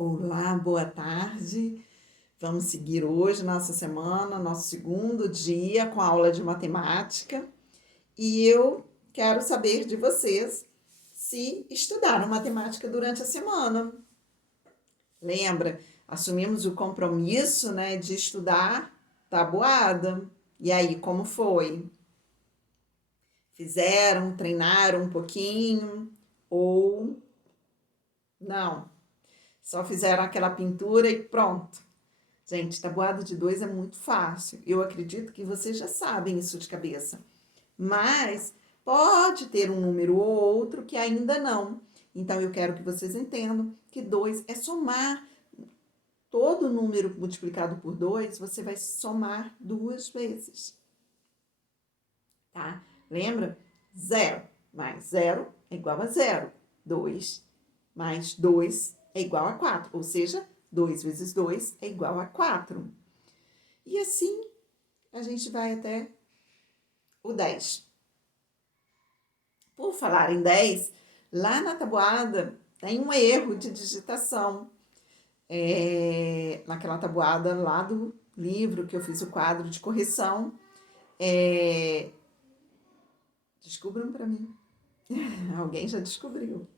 Olá, boa tarde. Vamos seguir hoje nossa semana, nosso segundo dia com a aula de matemática. E eu quero saber de vocês se estudaram matemática durante a semana. Lembra? Assumimos o compromisso, né, de estudar tabuada. E aí, como foi? Fizeram, treinaram um pouquinho ou não? Só fizeram aquela pintura e pronto. Gente, tabuada de 2 é muito fácil. Eu acredito que vocês já sabem isso de cabeça. Mas pode ter um número ou outro que ainda não. Então, eu quero que vocês entendam que 2 é somar. Todo número multiplicado por 2, você vai somar 2 vezes. Tá? Lembra? 0 mais 0 é igual a 0. 2 mais 2 é igual a 4. Ou seja, 2 vezes 2 é igual a 4. E assim, a gente vai até o 10. Por falar em 10, lá na tabuada tem um erro de digitação. Naquela tabuada lá do livro que eu fiz o quadro de correção. Descubram para mim. Alguém já descobriu.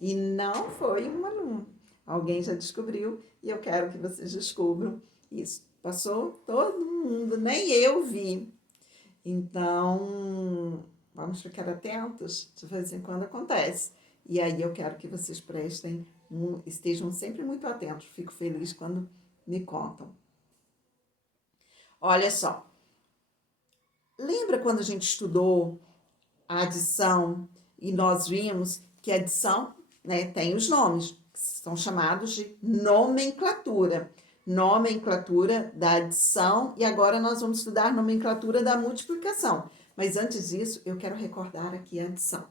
E não foi um aluno. Alguém já descobriu e eu quero que vocês descubram isso. Passou todo mundo, nem eu vi. Então, vamos ficar atentos, de vez em quando acontece. E aí eu quero que vocês estejam sempre muito atentos. Fico feliz quando me contam. Olha só. Lembra quando a gente estudou a adição e nós vimos que a adição, né, tem os nomes, que são chamados de nomenclatura. Nomenclatura da adição e agora nós vamos estudar nomenclatura da multiplicação. Mas antes disso, eu quero recordar aqui a adição.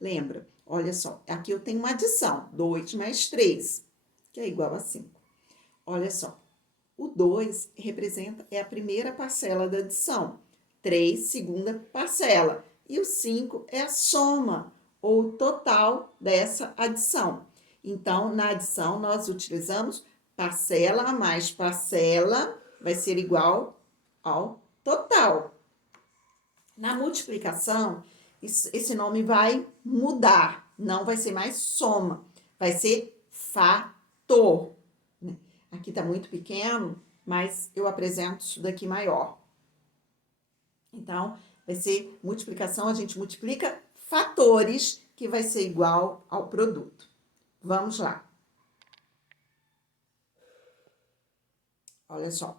Lembra? Olha só, aqui eu tenho uma adição, 2 mais 3, que é igual a 5. Olha só, o 2 é a primeira parcela da adição, 3, segunda parcela, e o 5 é a soma, ou total dessa adição. Então, na adição, nós utilizamos parcela mais parcela vai ser igual ao total. Na multiplicação, esse nome vai mudar, não vai ser mais soma, vai ser fator. Aqui está muito pequeno, mas eu apresento isso daqui maior. Então, vai ser multiplicação, a gente multiplica fatores, que vai ser igual ao produto. Vamos lá. Olha só.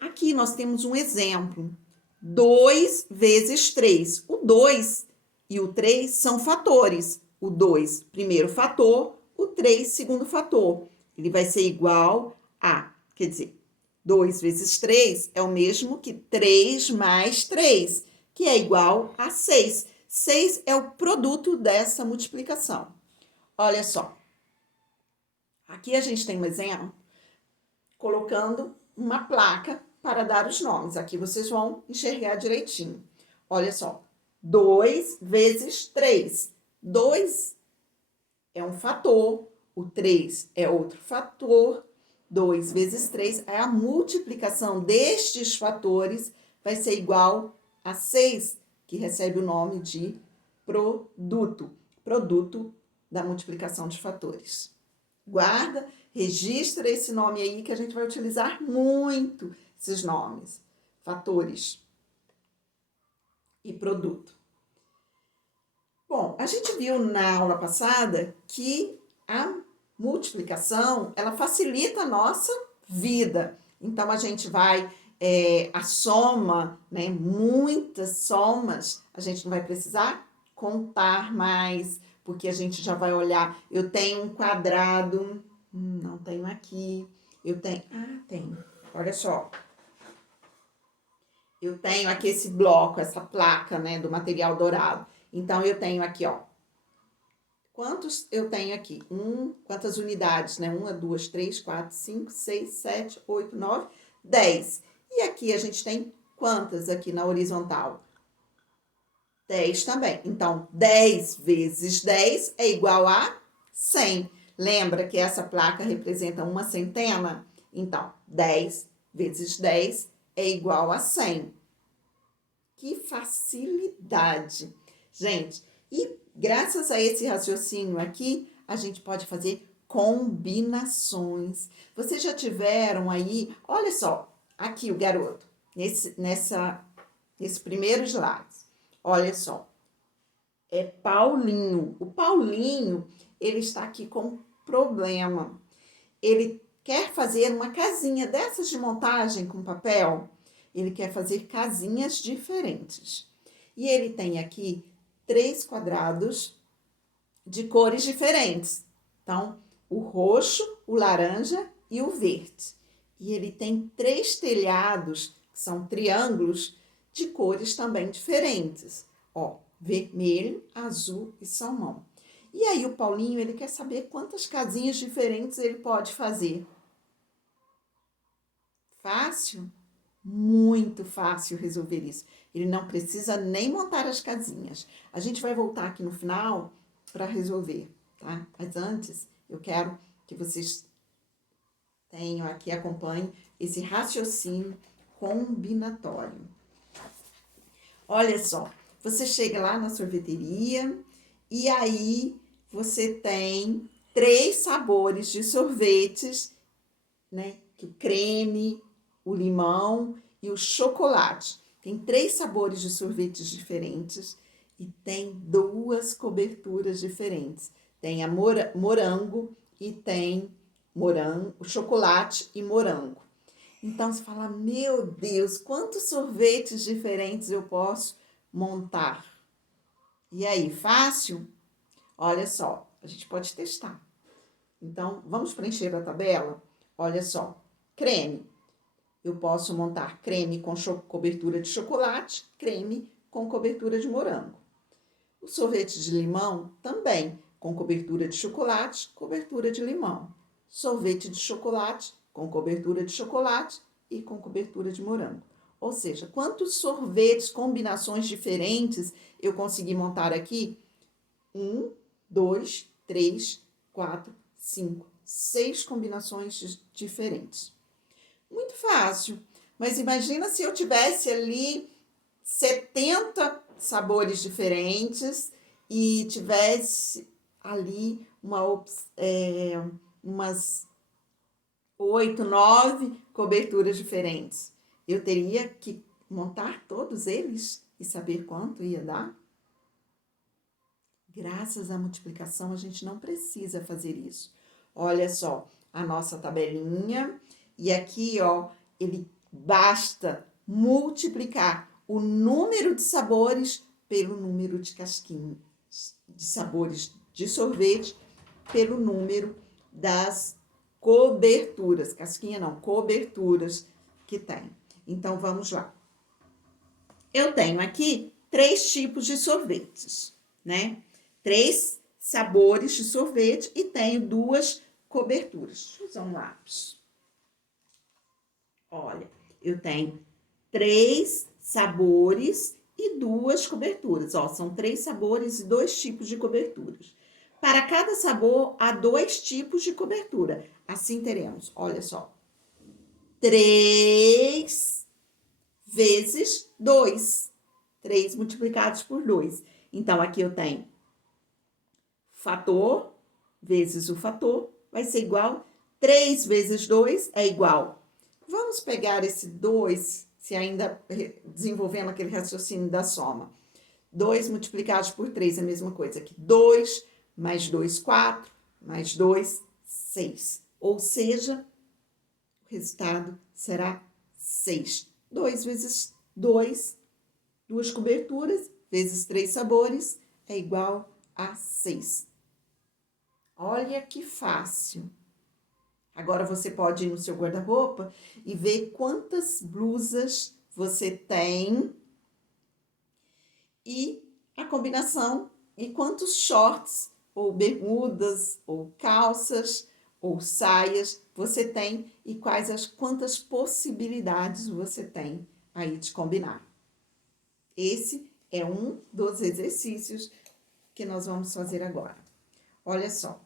Aqui nós temos um exemplo. 2 vezes 3. O 2 e o 3 são fatores. O 2, primeiro fator, o 3, segundo fator. Ele vai ser igual a, quer dizer, 2 vezes 3 é o mesmo que 3 mais 3, que é igual a 6. 6 é o produto dessa multiplicação. Olha só. Aqui a gente tem um exemplo colocando uma placa para dar os nomes. Aqui vocês vão enxergar direitinho. Olha só. 2 vezes 3. 2 é um fator, o 3 é outro fator. 2 vezes 3 é a multiplicação destes fatores, vai ser igual a 6, que recebe o nome de produto. Produto da multiplicação de fatores. Guarda, registra esse nome aí que a gente vai utilizar muito esses nomes. Fatores e produto. Bom, a gente viu na aula passada que a multiplicação, ela facilita a nossa vida. Então, a gente vai, a soma, né, muitas somas, a gente não vai precisar contar mais, porque a gente já vai olhar, eu tenho um quadrado, não tenho aqui, eu tenho, tenho, olha só. Eu tenho aqui esse bloco, essa placa, né, do material dourado. Então, eu tenho aqui, ó, quantos eu tenho aqui? Quantas unidades, né? 1, 2, 3, 4, 5, 6, 7, 8, 9, 10. E aqui a gente tem quantas aqui na horizontal? 10 também. Então, 10 vezes 10 é igual a 100. Lembra que essa placa representa uma centena? Então, 10 vezes 10 é igual a 100. Que facilidade! Gente, e graças a esse raciocínio aqui, a gente pode fazer combinações. Vocês já tiveram aí, olha só, aqui o garoto, nesse primeiro slide. Olha só, é Paulinho. O Paulinho, ele está aqui com um problema. Ele quer fazer uma casinha dessas de montagem com papel. Ele quer fazer casinhas diferentes. E ele tem aqui 3 quadrados de cores diferentes. Então, o roxo, o laranja e o verde. E ele tem 3 telhados, que são triângulos, de cores também diferentes. Ó, vermelho, azul e salmão. E aí o Paulinho, ele quer saber quantas casinhas diferentes ele pode fazer. Fácil? Muito fácil resolver isso. Ele não precisa nem montar as casinhas. A gente vai voltar aqui no final para resolver, tá? Mas antes, eu quero que vocês tenham aqui, acompanhem esse raciocínio combinatório. Olha só, você chega lá na sorveteria e aí você tem 3 sabores de sorvetes, né? Que o creme, o limão e o chocolate. Tem 3 sabores de sorvetes diferentes e tem 2 coberturas diferentes. Tem a morango e tem morango, chocolate e morango. Então você fala, meu Deus, quantos sorvetes diferentes eu posso montar? E aí, fácil? Olha só, a gente pode testar. Então, vamos preencher a tabela? Olha só, creme. Eu posso montar creme com cobertura de chocolate, creme com cobertura de morango. O sorvete de limão também, com cobertura de chocolate, cobertura de limão. Sorvete de chocolate com cobertura de chocolate e com cobertura de morango. Ou seja, quantos sorvetes, combinações diferentes eu consegui montar aqui? 1, 2, 3, 4, 5, 6 combinações diferentes. Muito fácil. Mas imagina se eu tivesse ali 70 sabores diferentes e tivesse ali umas 8, 9 coberturas diferentes. Eu teria que montar todos eles e saber quanto ia dar? Graças à multiplicação, a gente não precisa fazer isso. Olha só, a nossa tabelinha. E aqui, ó, ele basta multiplicar o número de sabores pelo número de casquinhas, de sabores de sorvete, pelo número das coberturas. Casquinha não, coberturas que tem. Então, vamos lá. Eu tenho aqui 3 tipos de sorvetes, né? 3 sabores de sorvete e tenho 2 coberturas. Deixa eu usar um lápis. Olha, eu tenho 3 sabores e 2 coberturas. Ó, são 3 sabores e 2 tipos de coberturas. Para cada sabor, há 2 tipos de cobertura. Assim teremos, olha só, 3 vezes 2. 3 multiplicados por 2. Então, aqui eu tenho fator vezes o fator vai ser igual 3 vezes 2 é igual. Vamos pegar esse 2, se ainda desenvolvendo aquele raciocínio da soma. 2 multiplicados por 3 é a mesma coisa que 2 mais 2, 4, mais 2, 6. Ou seja, o resultado será 6. 2 vezes 2, 2 coberturas, vezes 3 sabores, é igual a 6. Olha que fácil. Agora você pode ir no seu guarda-roupa e ver quantas blusas você tem e a combinação e quantos shorts ou bermudas ou calças ou saias você tem e quantas possibilidades você tem aí de combinar. Esse é um dos exercícios que nós vamos fazer agora. Olha só,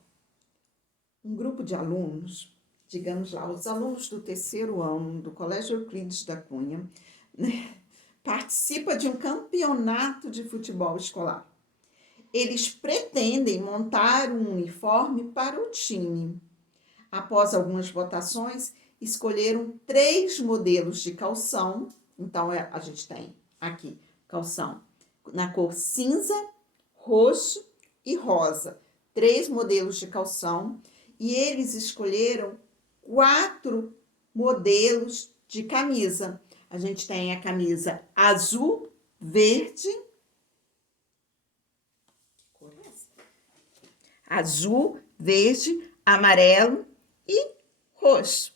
Um grupo de alunos, digamos lá, os alunos do 3º ano do Colégio Euclides da Cunha, né, participa de um campeonato de futebol escolar. Eles pretendem montar um uniforme para o time. Após algumas votações, escolheram 3 modelos de calção. Então, a gente tem aqui calção na cor cinza, roxo e rosa. 3 modelos de calção. E eles escolheram 4 modelos de camisa. A gente tem a camisa azul, verde, azul, verde, amarelo e roxo.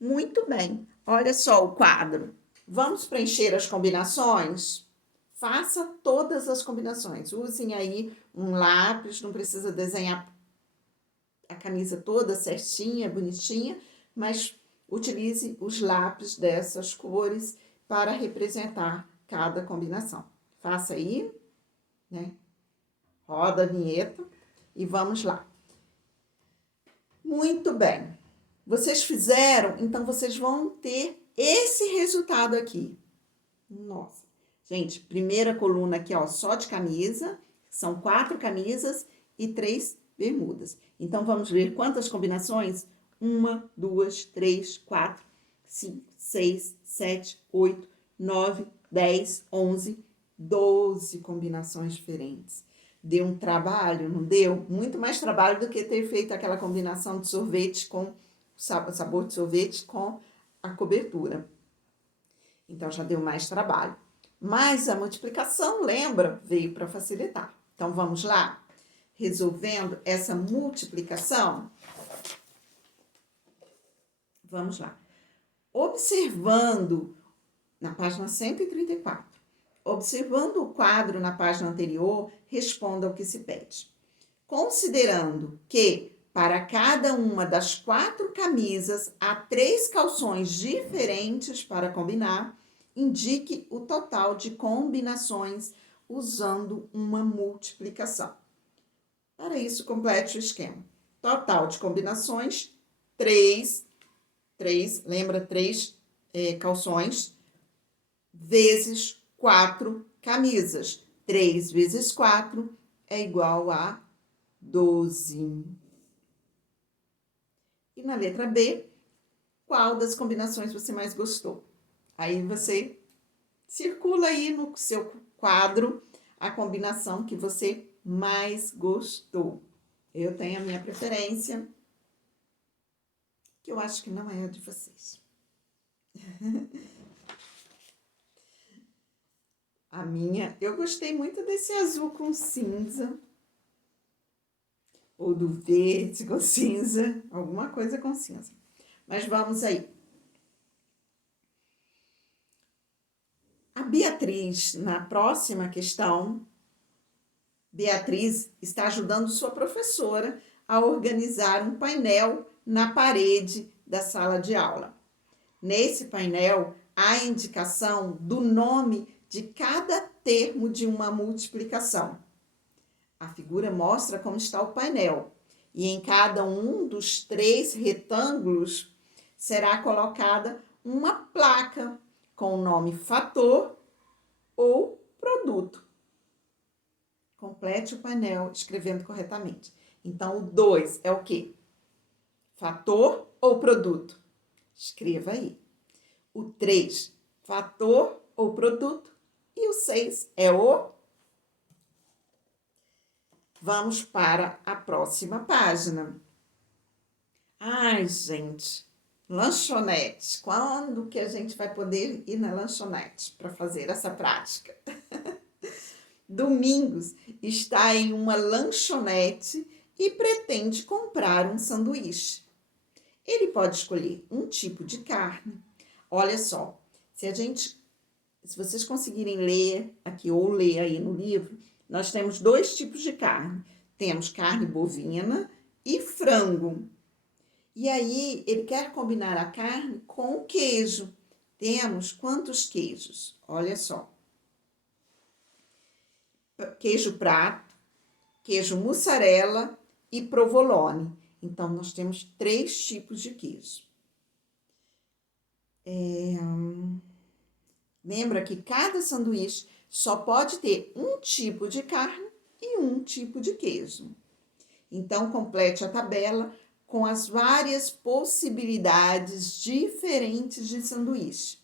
Muito bem. Olha só o quadro. Vamos preencher as combinações? Faça todas as combinações. Usem aí um lápis, não precisa desenhar a camisa toda certinha, bonitinha, mas utilize os lápis dessas cores para representar cada combinação. Faça aí, né? Roda a vinheta e vamos lá. Muito bem. Vocês fizeram, então vocês vão ter esse resultado aqui. Nossa. Gente, primeira coluna aqui, ó, só de camisa. São 4 camisas e 3 bermudas. Então, vamos ver quantas combinações? 1, 2, 3, 4, 5, 6, 7, 8, 9, 10, 11, 12 combinações diferentes. Deu um trabalho, não deu? Muito mais trabalho do que ter feito aquela combinação de sorvete com sabor de sorvete com a cobertura. Então, já deu mais trabalho. Mas a multiplicação, lembra, veio para facilitar. Então, vamos lá? Resolvendo essa multiplicação. Vamos lá. Observando, na página 134, observando o quadro na página anterior, responda ao que se pede. Considerando que para cada uma das 4 camisas há 3 calções diferentes para combinar, indique o total de combinações usando uma multiplicação. Para isso, complete o esquema. Total de combinações, 3, lembra, 3 calções, vezes 4 camisas. 3 vezes 4 é igual a 12. E na letra B, qual das combinações você mais gostou? Aí você circula aí no seu quadro a combinação que você mais gostou. Eu tenho a minha preferência, que eu acho que não é a de vocês. A minha, eu gostei muito desse azul com cinza, ou do verde com cinza, alguma coisa com cinza. Mas vamos aí. A Beatriz, na próxima questão, Beatriz está ajudando sua professora a organizar um painel na parede da sala de aula. Nesse painel, há a indicação do nome de cada termo de uma multiplicação. A figura mostra como está o painel e em cada um dos 3 retângulos será colocada uma placa com o nome fator ou produto. Complete o painel escrevendo corretamente. Então, o 2 é o quê? Fator ou produto? Escreva aí. O 3, fator ou produto? E o 6 é o... Vamos para a próxima página. Ai, gente, lanchonete. Quando que a gente vai poder ir na lanchonete para fazer essa prática? Domingos está em uma lanchonete e pretende comprar um sanduíche. Ele pode escolher um tipo de carne. Olha só, se vocês conseguirem ler aqui ou ler aí no livro, nós temos 2 tipos de carne. Temos carne bovina e frango. E aí, ele quer combinar a carne com o queijo. Temos quantos queijos? Olha só. Queijo prato, queijo mussarela e provolone. Então, nós temos 3 tipos de queijo. Lembra que cada sanduíche só pode ter um tipo de carne e um tipo de queijo. Então, complete a tabela com as várias possibilidades diferentes de sanduíche.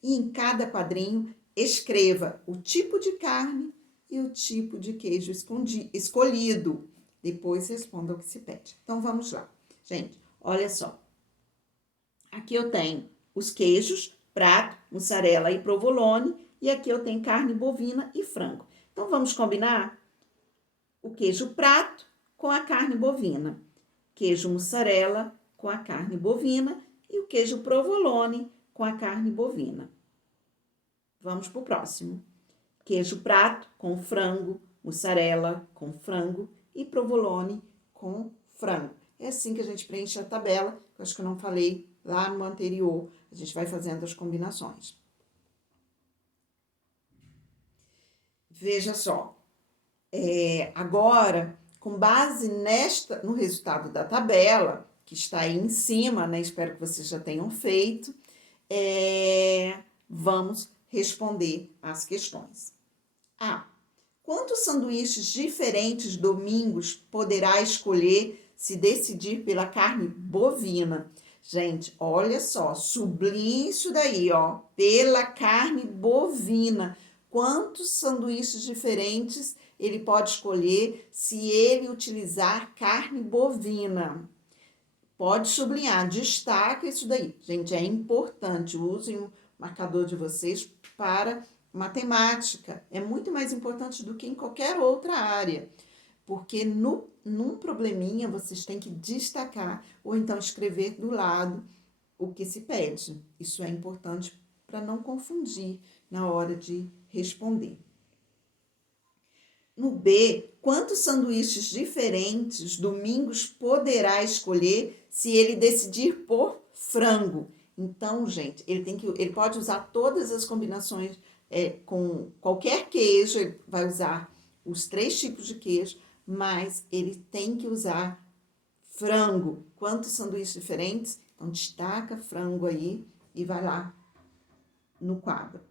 E em cada quadrinho, escreva o tipo de carne e o tipo de queijo escolhido. Depois responda o que se pede. Então, vamos lá. Gente, olha só. Aqui eu tenho os queijos, prato, mussarela e provolone. E aqui eu tenho carne bovina e frango. Então, vamos combinar o queijo prato com a carne bovina, queijo mussarela com a carne bovina e o queijo provolone com a carne bovina. Vamos para o próximo. Queijo prato com frango, mussarela com frango e provolone com frango. É assim que a gente preenche a tabela, que eu acho que eu não falei lá no anterior. A gente vai fazendo as combinações. Veja só. Agora, com base no resultado da tabela, que está aí em cima, né? Espero que vocês já tenham feito, vamos responder as questões. Quantos sanduíches diferentes domingos poderá escolher se decidir pela carne bovina? Gente, olha só, sublinhe isso daí, ó, pela carne bovina. Quantos sanduíches diferentes ele pode escolher se ele utilizar carne bovina? Pode sublinhar, destaca isso daí. Gente, é importante, usem o marcador de vocês para matemática. É muito mais importante do que em qualquer outra área. Porque num probleminha vocês têm que destacar ou então escrever do lado o que se pede. Isso é importante para não confundir na hora de responder. No B, quantos sanduíches diferentes domingos poderá escolher se ele decidir por frango? Então, gente, ele pode usar todas as combinações com qualquer queijo, ele vai usar os 3 tipos de queijo, mas ele tem que usar frango. Quantos sanduíches diferentes? Então, destaca frango aí e vai lá no quadro.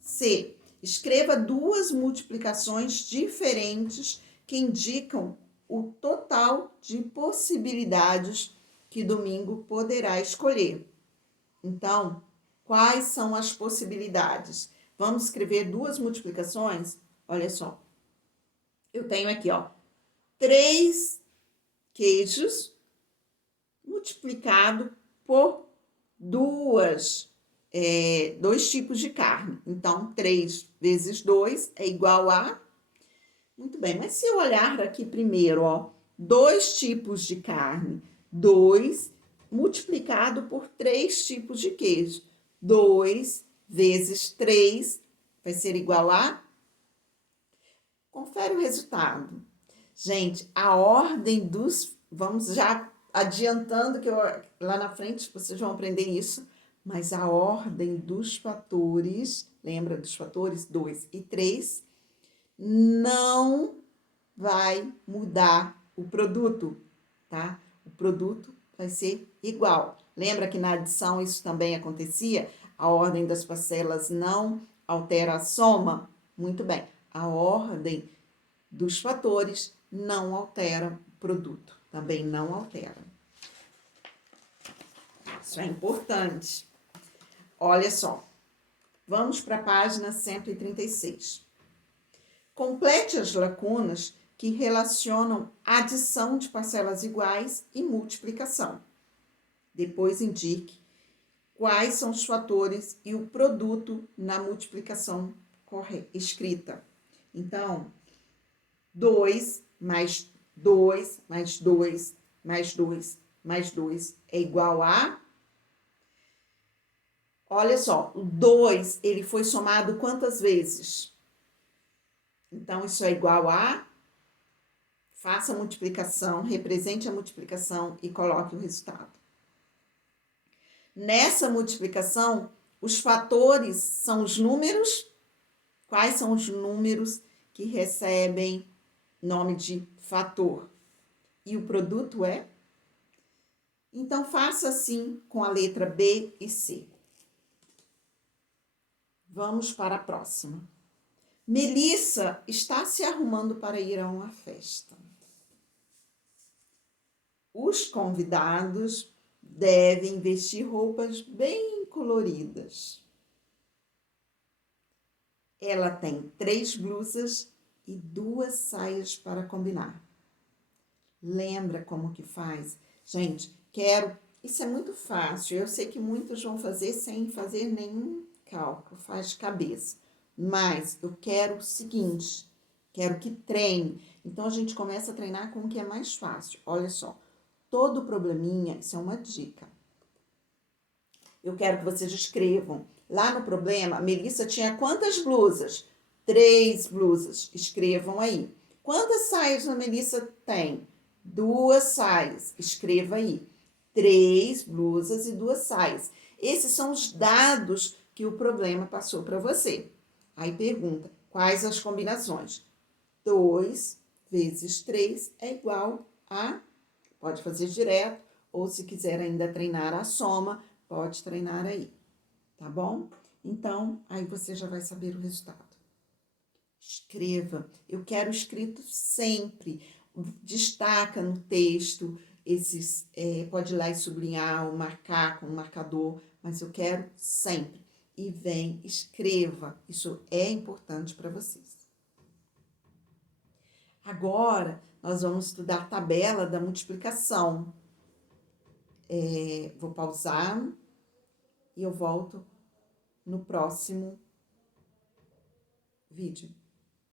C. Escreva 2 multiplicações diferentes que indicam o total de possibilidades que domingo poderá escolher. Então, quais são as possibilidades? Vamos escrever 2 multiplicações? Olha só. Eu tenho aqui, ó, 3 queijos multiplicado por 2 tipos de carne. Então, 3 vezes 2 é igual a... Muito bem, mas se eu olhar aqui primeiro, ó, 2 tipos de carne, 2 multiplicado por 3 tipos de queijo. 2 vezes 3 vai ser igual a... Confere o resultado. Gente, a ordem dos... Vamos já adiantando que lá na frente vocês vão aprender isso. Mas a ordem dos fatores, lembra dos fatores 2 e 3, não vai mudar o produto, tá? O produto vai ser igual. Lembra que na adição isso também acontecia? A ordem das parcelas não altera a soma? Muito bem. A ordem dos fatores não altera o produto, também não altera. Isso é importante. Olha só, vamos para a página 136. Complete as lacunas que relacionam adição de parcelas iguais e multiplicação. Depois indique quais são os fatores e o produto na multiplicação escrita. Então, 2 mais 2 mais 2 mais 2 mais 2 é igual a... Olha só, o 2, ele foi somado quantas vezes? Então, isso é igual a... Faça a multiplicação, represente a multiplicação e coloque o resultado. Nessa multiplicação, os fatores são os números. Quais são os números que recebem nome de fator? e o produto é? Então, faça assim com a letra B e C. Vamos para a próxima. Melissa está se arrumando para ir a uma festa. Os convidados devem vestir roupas bem coloridas. Ela tem 3 blusas e 2 saias para combinar. Lembra como que faz? Gente, isso é muito fácil. Eu sei que muitos vão fazer sem fazer nenhum cálculo, faz de cabeça. Mas eu quero o seguinte, quero que treine. Então, a gente começa a treinar com o que é mais fácil. Olha só, todo probleminha, isso é uma dica. Eu quero que vocês escrevam. Lá no problema, a Melissa tinha quantas blusas? 3 blusas. Escrevam aí. Quantas saias a Melissa tem? 2 saias. Escreva aí. 3 blusas e 2 saias. Esses são os dados que o problema passou para você. Aí pergunta, quais as combinações? 2 vezes 3 é igual a... Pode fazer direto, ou se quiser ainda treinar a soma, pode treinar aí, tá bom? Então, aí você já vai saber o resultado. Escreva. Eu quero escrito sempre. Destaca no texto esses, pode ir lá e sublinhar ou marcar com um marcador, mas eu quero sempre. E vem, escreva. Isso é importante para vocês. Agora, nós vamos estudar a tabela da multiplicação. Vou pausar e eu volto no próximo vídeo.